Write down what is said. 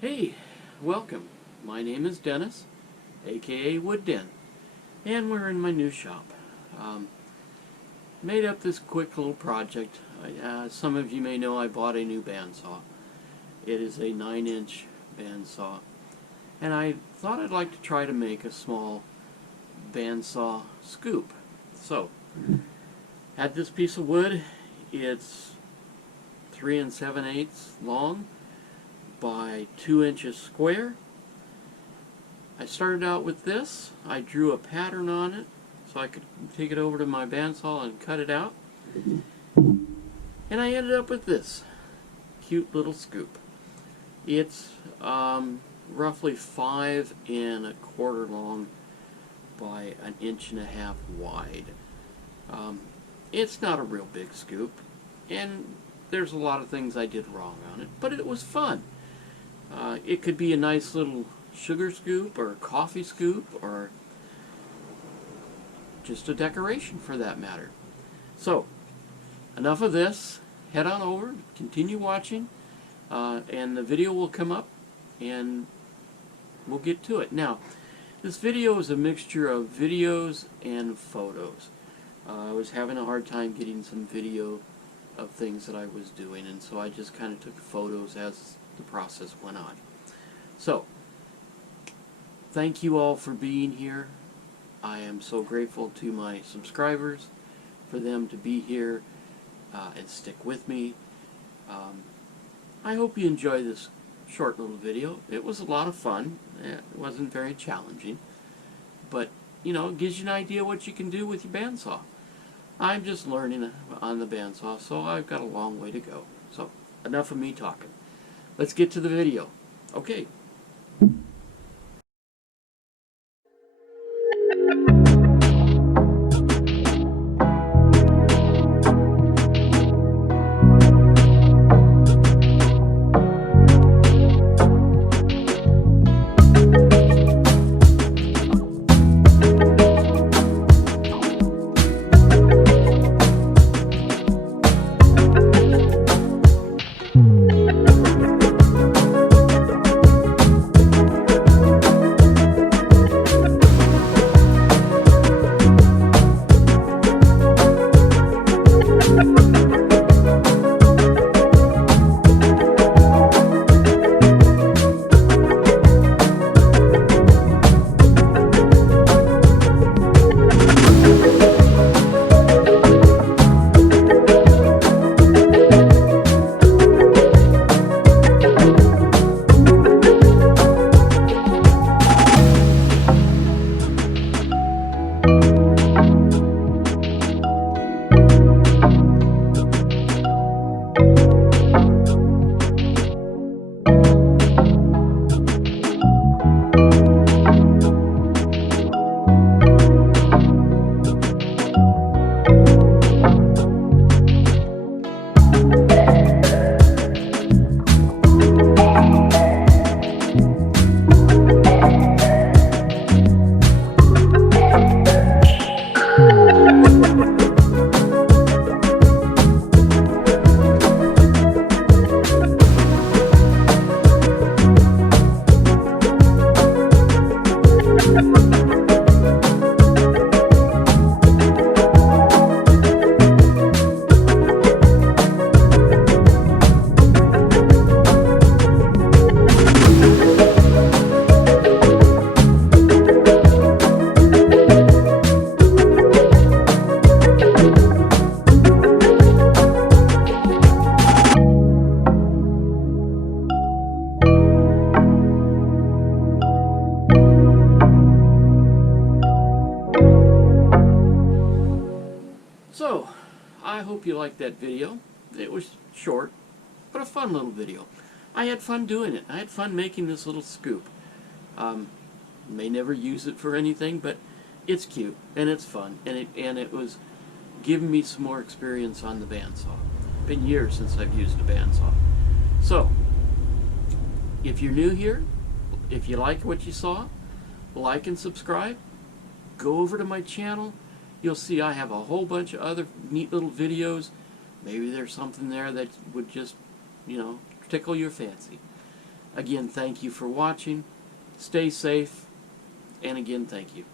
Hey, welcome. My name is Dennis, aka Wood Den, and we're in my new shop. Made up this quick little project. Some of you may know I bought a new bandsaw. It is a 9-inch bandsaw, and I thought I'd like to try to make a small bandsaw scoop. So, had this piece of wood. It's 3 7/8 long by 2 inches square. I started out with this. I drew a pattern on it so I could take it over to my bandsaw and cut it out. And I ended up with this cute little scoop. It's roughly 5 1/4 long by 1.5 inches wide. It's not a real big scoop, and there's a lot of things I did wrong on it, but it was fun. It could be a nice little sugar scoop or a coffee scoop or just a decoration for that matter. So, enough of this. Head on over, continue watching, and the video will come up and we'll get to it. Now, this video is a mixture of videos and photos. I was having a hard time getting some video of things that I was doing, and so I just kind of took photos as the process went on. So, thank you all for being here. I am so grateful to my subscribers for them to be here and stick with me. I hope you enjoy this short little video. It was a lot of fun. It wasn't very challenging, but you know, it gives you an idea what you can do with your bandsaw. I'm just learning on the bandsaw, so I've got a long way to go. So, enough of me talking. Let's get to the video. Okay. So, I hope you liked that video. It was short, but a fun little video. I had fun doing it. I had fun making this little scoop. May never use it for anything, but it's cute and it's fun, and it was giving me some more experience on the bandsaw. Been years since I've used a bandsaw. So, if you're new here, if you like what you saw, like and subscribe. Go over to my channel. You'll see I have a whole bunch of other neat little videos. Maybe there's something there that would just, you know, tickle your fancy. Again, thank you for watching. Stay safe, and again, thank you.